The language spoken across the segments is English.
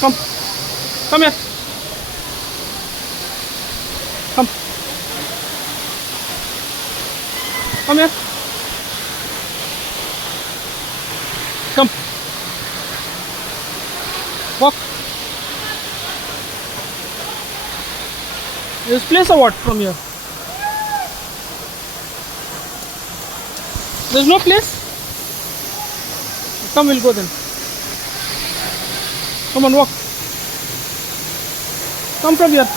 Come. Come here. Come. Come here. Come. Walk. There's place or what from here? There's no place? Come, we'll go then. Come on, walk. Come from here.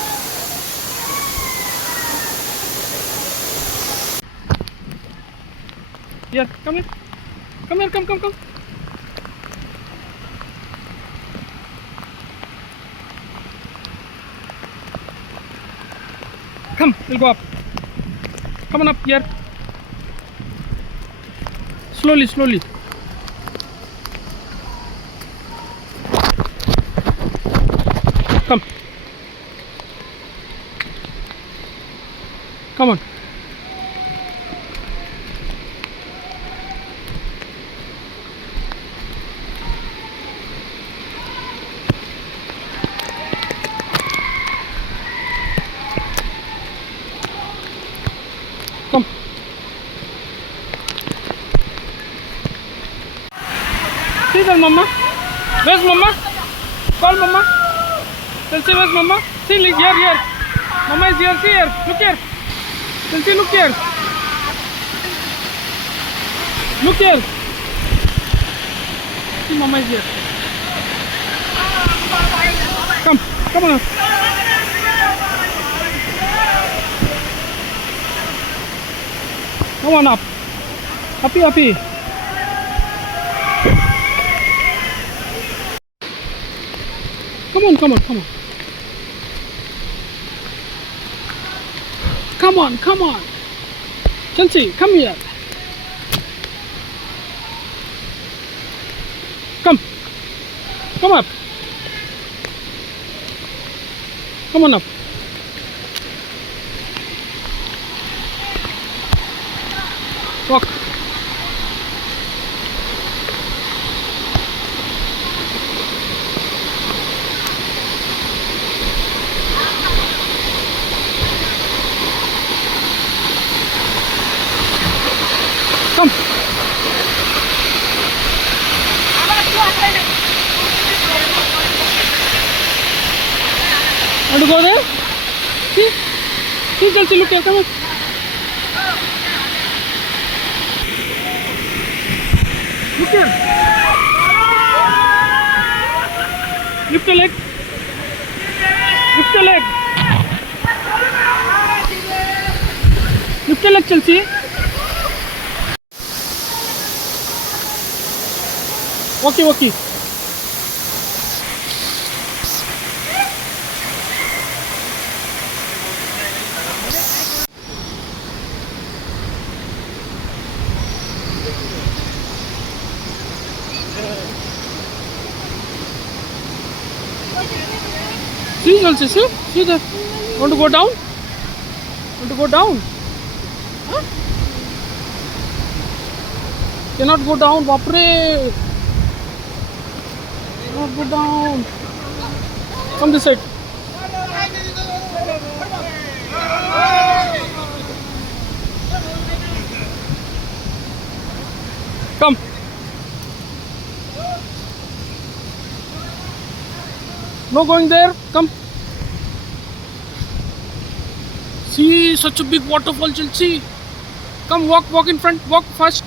Here, come here. Come here, come. Come, we'll go up. Come on up here. Slowly. Come. Come on. Come. See there, Mama? Where's Mama? Call Mama. Chelsea, where's Mama? See, here. Mama is here. See here. Look here. Chelsea, look here. Look here. See, Mama is here. Come on. Come on up. Happy. Come on. Come on. Chelsea, come here. Come up. Come on up. Walk. Come. Want to go there? See, Chelsea, look here. Come on. Look here. Lift your leg. Lift your leg, Chelsea. Walkie. See, Chelsea, see there. Want to go down? Huh? Cannot go down, Bapre. Cannot go down. Come this side. Come. No going there. Come. See, such a big waterfall, Chelsea. Come, walk in front. Walk fast.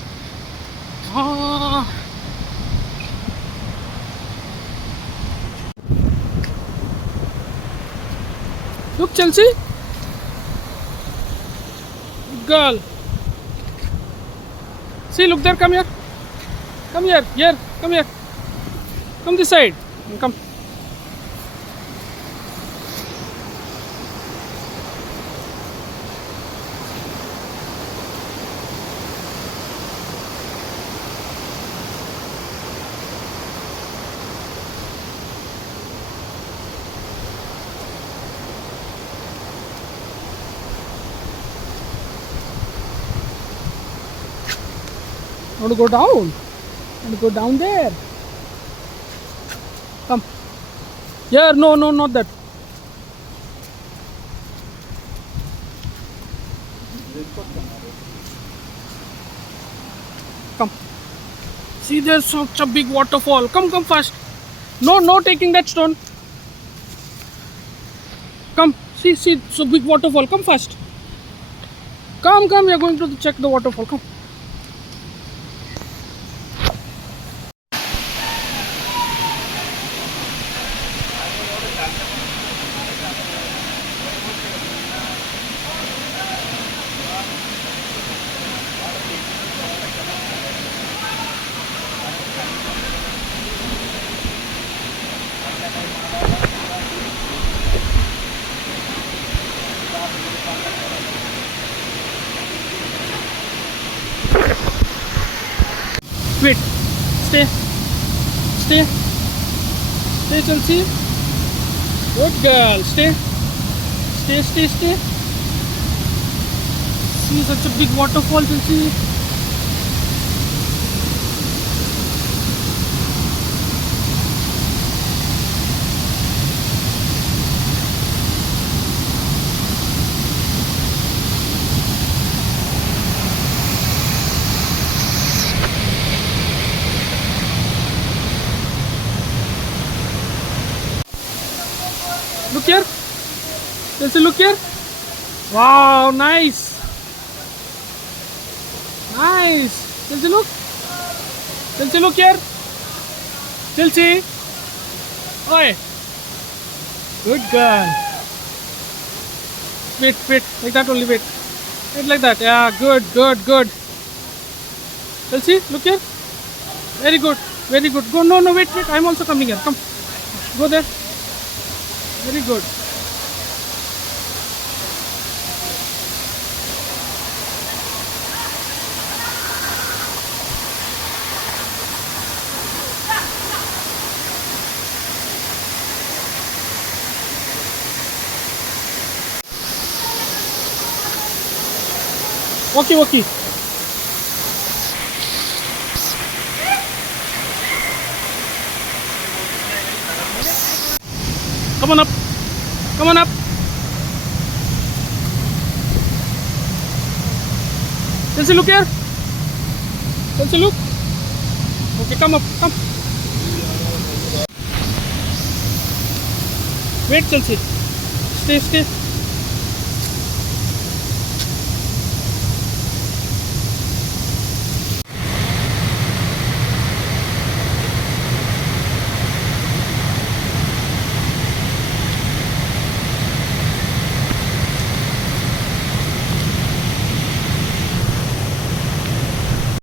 Look, Chelsea. Good girl. See, look there. Come here. Come here. Come this side. Come. Want to go down? Want to go down there? Come. Yeah, no, no, not that. Come. See, there's such a big waterfall. Come, come fast. No, no taking that stone. Come. See, see, so big waterfall. Come fast. Come, come. We are going to check the waterfall. Come. Wait. Stay. Stay. Stay, Chelsea. Good girl. Stay. Stay, stay, stay. See, such a big waterfall, Chelsea. Look here. Chelsea, look here. Wow, nice. Nice. Chelsea, look. Chelsea, look here. Chelsea. Oi. Good girl. Wait, wait. Like that only, wait. Wait like that. Yeah, good, good, good. Chelsea, look here. Very good. Very good. Go. No, no, wait, wait. I'm also coming here. Come. Go there. Very good. Okay, okay. Come on up. Come on up. Chelsea, look here. Chelsea, look. Okay, come up. Come. Wait, Chelsea. Stay, stay.